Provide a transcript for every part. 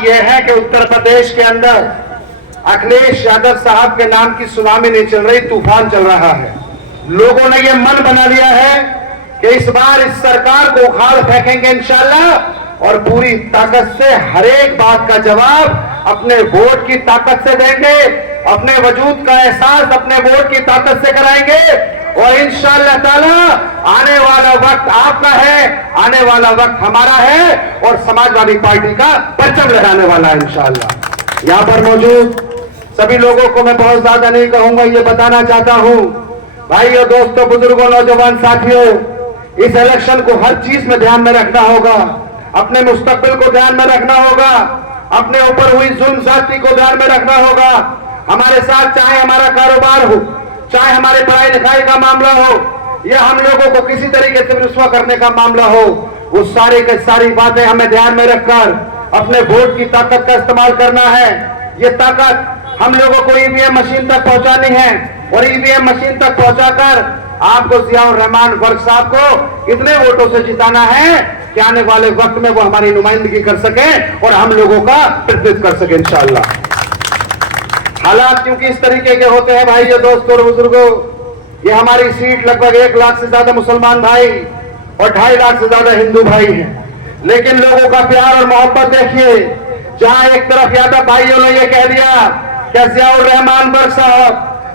बात यह है कि उत्तर प्रदेश के अंदर अखिलेश यादव साहब के नाम की सुनामी नहीं चल रही, तूफान चल रहा है। लोगों ने यह मन बना लिया है कि इस बार इस सरकार को उखाड़ फेंकेंगे इंशाल्लाह, और पूरी ताकत से हर एक बात का जवाब अपने वोट की ताकत से देंगे, अपने वजूद का एहसास अपने वोट की ताकत से कराएंगे। और इंशाअल्लाह ताला आने वाला वक्त आपका है, आने वाला वक्त हमारा है, और समाजवादी पार्टी का परचम लहराने वाला है इंशाअल्लाह। यहां पर मौजूद सभी लोगों को मैं बहुत ज्यादा नहीं कहूंगा, ये बताना चाहता हूं भाइयों, दोस्तों, बुजुर्गों, नौजवान साथियों, इस इलेक्शन को हर चीज में ध्यान में रखना होगा, अपने मुस्तकबिल को ध्यान में रखना होगा, अपने ऊपर हुई जुल्म ज्यादती को ध्यान में रखना होगा। हमारे साथ चाहे हमारा कारोबार हो, चाहे हमारे पढ़ाई लिखाई का मामला हो, या हम लोगों को किसी तरीके से रुस्वा करने का मामला हो, वो सारी की सारी बातें हमें ध्यान में रखकर अपने वोट की ताकत का इस्तेमाल करना है। ये ताकत हम लोगों को ईवीएम मशीन तक पहुंचानी है, और ईवीएम मशीन तक पहुंचाकर आपको जियाउर रहमान वर्ग साहब को इतने वोटों से जिताना है कि आने वाले वक्त में वो हमारी नुमाइंदगी कर सके और हम लोगों का प्रतिनिधित्व कर सके इंशाअल्लाह। हालात क्योंकि इस तरीके के होते हैं भाई, ये दोस्तों और बुजुर्गों, ये हमारी सीट लगभग 1 लाख से ज्यादा मुसलमान भाई और 2.5 लाख से ज्यादा हिंदू भाई हैं, लेकिन लोगों का प्यार और मोहब्बत देखिए। जहां एक तरफ यादव भाइयों ने यह कह दिया कि जियाउर रहमान वर्ग साहब,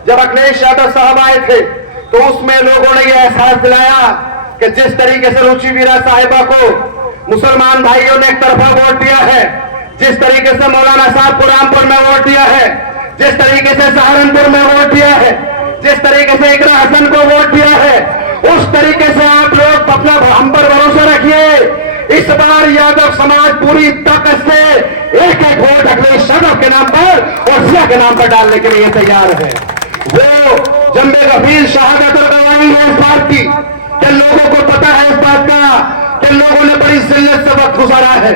जब अखिलेश यादव साहब आए थे तो उसमें लोगों ने यह एहसास दिलाया कि जिस तरीके से रुचि वीरा साहिबा को मुसलमान भाइयों ने एक तरफा वोट दिया है, जिस तरीके से मौलाना साहब को रामपुर में वोट दिया है, जिस तरीके से सहारनपुर में वोट दिया है, जिस तरीके से इकरा हसन को वोट दिया है, उस तरीके से आप लोग अपना हम पर भरोसा रखिए। इस बार यादव समाज पूरी ताकत से एक एक वोट अखिलेश यादव के नाम पर और जिया के नाम पर डालने के लिए तैयार है। वो जम्बे गफीर शहादत गवाही है इस बात की, कि लोगों को पता है इस बात का कि लोगों ने बड़ी जिल्लत से वक्त गुजारा है,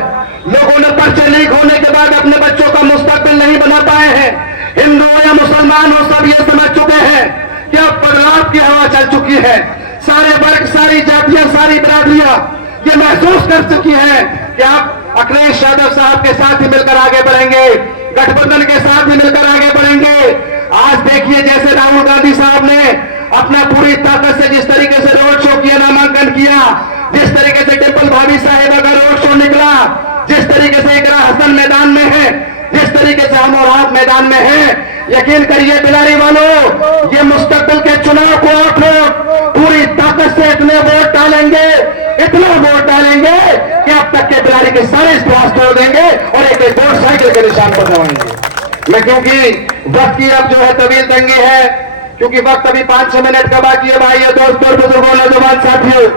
लोगों ने पर्चे लीक होने के बाद अपने बच्चों का मुस्तकबिल नहीं बना पाए हैं। हिंदू या मुसलमान हो, सब ये समझ चुके हैं कि अब बदलाव की हवा चल चुकी है। सारे वर्ग, सारी जातियां, सारी बिरादरियां ये महसूस कर चुकी हैं कि आप अखिलेश यादव साहब के साथ ही मिलकर आगे बढ़ेंगे, गठबंधन के साथ ही मिलकर आगे बढ़ेंगे। आज देखिए जैसे राहुल गांधी साहब ने अपना पूरी ताकत से जिस तरीके से रोड शो किया, नामांकन किया, जिस तरीके से डिम्पल भाभी साहिबा का रोड शो निकला, जिस तरीके से इकरा हसन मैदान में है, जिस तरीके से हम और आप मैदान में हैं, यकीन करिए बिलारी वालों, ये मुस्तकबिल के चुनाव को आप लोग पूरी ताकत से इतने वोट डालेंगे, इतना वोट डालेंगे कि अब तक के बिलारी के सारे इस्तेमाल तोड़ देंगे और एक एक वोट साइकिल के निशान पर दबाएंगे। मैं क्योंकि वक्त की अब जो है तवील तंगी है, क्योंकि वक्त अभी 5-6 मिनट का बाकी है भाई, दोस्तों, बुजुर्गों, नौजवान साथियों,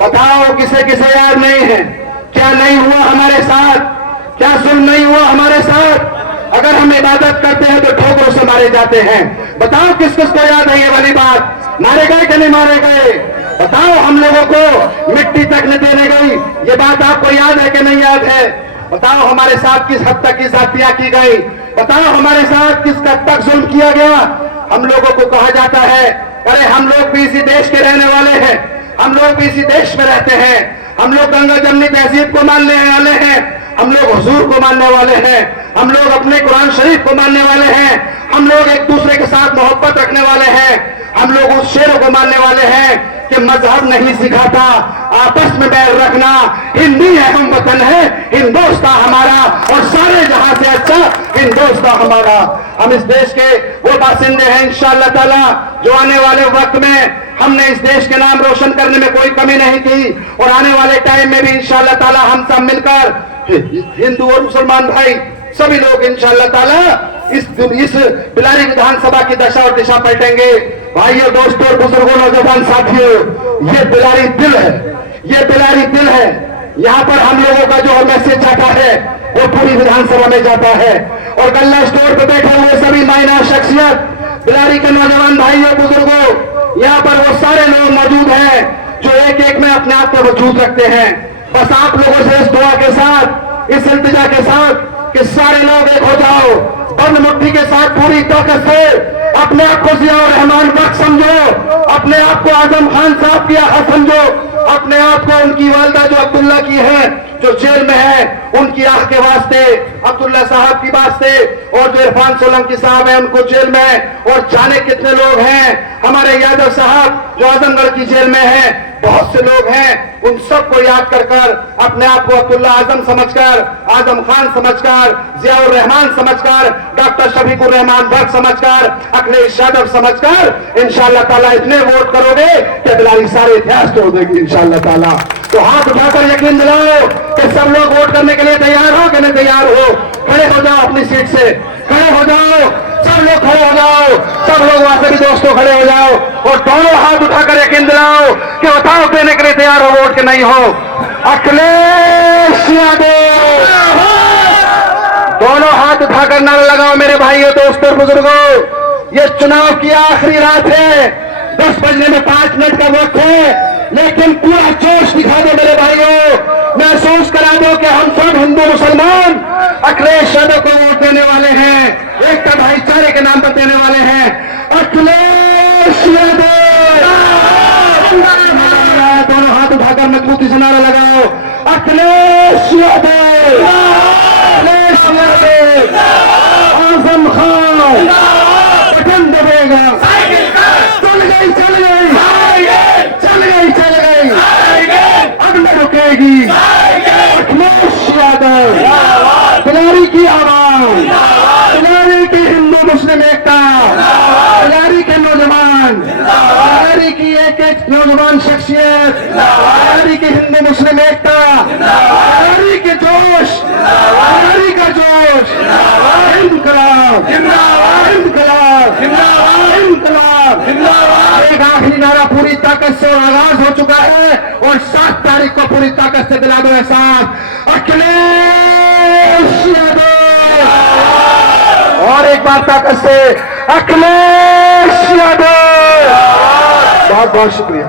बताओ किसे किसे याद नहीं है क्या नहीं हुआ हमारे साथ, क्या जुल्म नहीं हुआ हमारे साथ। अगर हम इबादत करते हैं तो ठोकरों से मारे जाते हैं। बताओ किस किस को याद है ये वाली बात, मारे गए कि नहीं मारे गए। बताओ हम लोगों को मिट्टी तक न देने गई, ये बात आपको याद है कि नहीं याद है। बताओ हमारे साथ किस हद तक की जातियां की गई, बताओ हमारे साथ किस हद तक जुल्म किया गया। हम लोगों को कहा जाता है अरे हम लोग भी इसी देश के रहने वाले हैं, हम लोग भी इसी देश में रहते हैं, हम लोग गंगा जमनी तहजीब को मानने वाले हैं, हम लोग हुजूर को मानने वाले हैं, हम लोग अपने कुरान शरीफ को मानने वाले हैं, हम लोग एक दूसरे के साथ मोहब्बत रखने वाले हैं, हम लोग उस शेरों को मानने वाले हैं कि मजहब नहीं सिखाता आपस में बैर रखना, हिंदी है हम वतन है, हिंदुस्तान हमारा और सारे जहां से अच्छा हिंदुस्तान हमारा। हम इस देश के वो बासिंदे हैं इंशाअल्लाह ताला, जो आने वाले वक्त में हमने इस देश के नाम रोशन करने में कोई कमी नहीं की, और आने वाले टाइम में भी इंशाअल्लाह ताला हम सब मिलकर हिंदू और मुसलमान भाई सभी लोग इंशाअल्लाह ताला इस बिलारी विधानसभा की दशा और दिशा पलटेंगे। भाइयों, दोस्तों, बुजुर्गों, नौजवान साथियों, ये बिलारी दिल है, ये बिलारी दिल है। यहाँ पर हम लोगों का जो मैसेज जाता है वो पूरी विधानसभा में जाता है, और गल्ला स्टोर पर बैठे हुए सभी मायना शख्सियत, बिलारी के नौजवान भाइयों, बुजुर्गों, यहाँ पर वो सारे लोग मौजूद हैं जो एक एक में अपने आप को वजूद रखते हैं। बस आप लोगों से इस दुआ के साथ, इस इल्तिजा के साथ कि सारे लोग एक हो जाओ, बंद मुट्ठी के साथ पूरी ताकत से अपने आप को जियाउर रहमान वक्त समझो, अपने आप को आजम खान साहब की आखा समझो, अपने आप को उनकी वालदा जो अब्दुल्ला की है जो जेल में है उनकी आंख के वास्ते, अब्दुल्ला साहब की वास्ते, और जो इरफान सोलंकी साहब है उनको जेल में, और जाने कितने लोग हैं, हमारे यादव साहब जो आजमगढ़ की जेल में है, बहुत से लोग हैं, उन सबको याद कर कर अपने आप को अब्दुल्ला आजम समझकर, आजम खान समझकर, जियाउर रहमान समझकर, डॉक्टर शफीकुर रहमान भट्ट समझकर, अखिलेश यादव समझकर इंशाअल्लाह ताला इतने वोट करोगे कि बिलारी सारे इतिहास तोड़ देगी इंशाअल्लाह ताला। तो हाथ उठाकर यकीन दिलाओ कि सब लोग वोट करने के लिए तैयार हो कि नहीं तैयार हो? खड़े हो जाओ अपनी सीट से, खड़े हो जाओ, सब लोग खड़े हो जाओ, सब लोग वहां से भी दोस्तों खड़े हो जाओ और दोनों हाथ उठाकर यकीन दिलाओ कि बताओ देने के लिए तैयार हो वोट के नहीं हो? अखिलेश यादव, दोनों हाथ उठाकर नारा लगाओ मेरे भाइयों, दोस्तों, बुजुर्गों। ये चुनाव की आखिरी रात है, 10 बजने में 5 मिनट का वक्त है, लेकिन पूरा जोश दिखा दो मेरे भाइयों, महसूस करा दो कि हम सब हिंदू मुसलमान अखिलेश यादव को वोट देने वाले हैं, एकता भाईचारे के नाम पर देने वाले हैं। अखिलेश यादव, दोनों हाथ उठाकर मजबूती से नारा लगाओ, अखिलेश यादव, अखिलेश यादव, आजम खान, बटन दबेगा, चल गई चल गई चल गई चल गई, अब न रुकेगी। अखिलेश यादव, बिलारी की आवाज, बिलारी की हिंदू मुस्लिम एकता, बिलारी के नौजवान, बिलारी की एक एक नौजवान शख्सियत, बिलारी की हिंदू मुस्लिम एकता, बिलारी के जोश, बिलारी का जोश, इनकलाब, इनकलाब, इनकलाब। एक आखिरी नारा पूरी ताकत से आगाज हो चुका है और 7 तारीख को पूरी ताकत से दिला दो एहसास, अखिलेश यादव, और एक बार ताकत से अखिलेश यादव। बहुत बहुत शुक्रिया।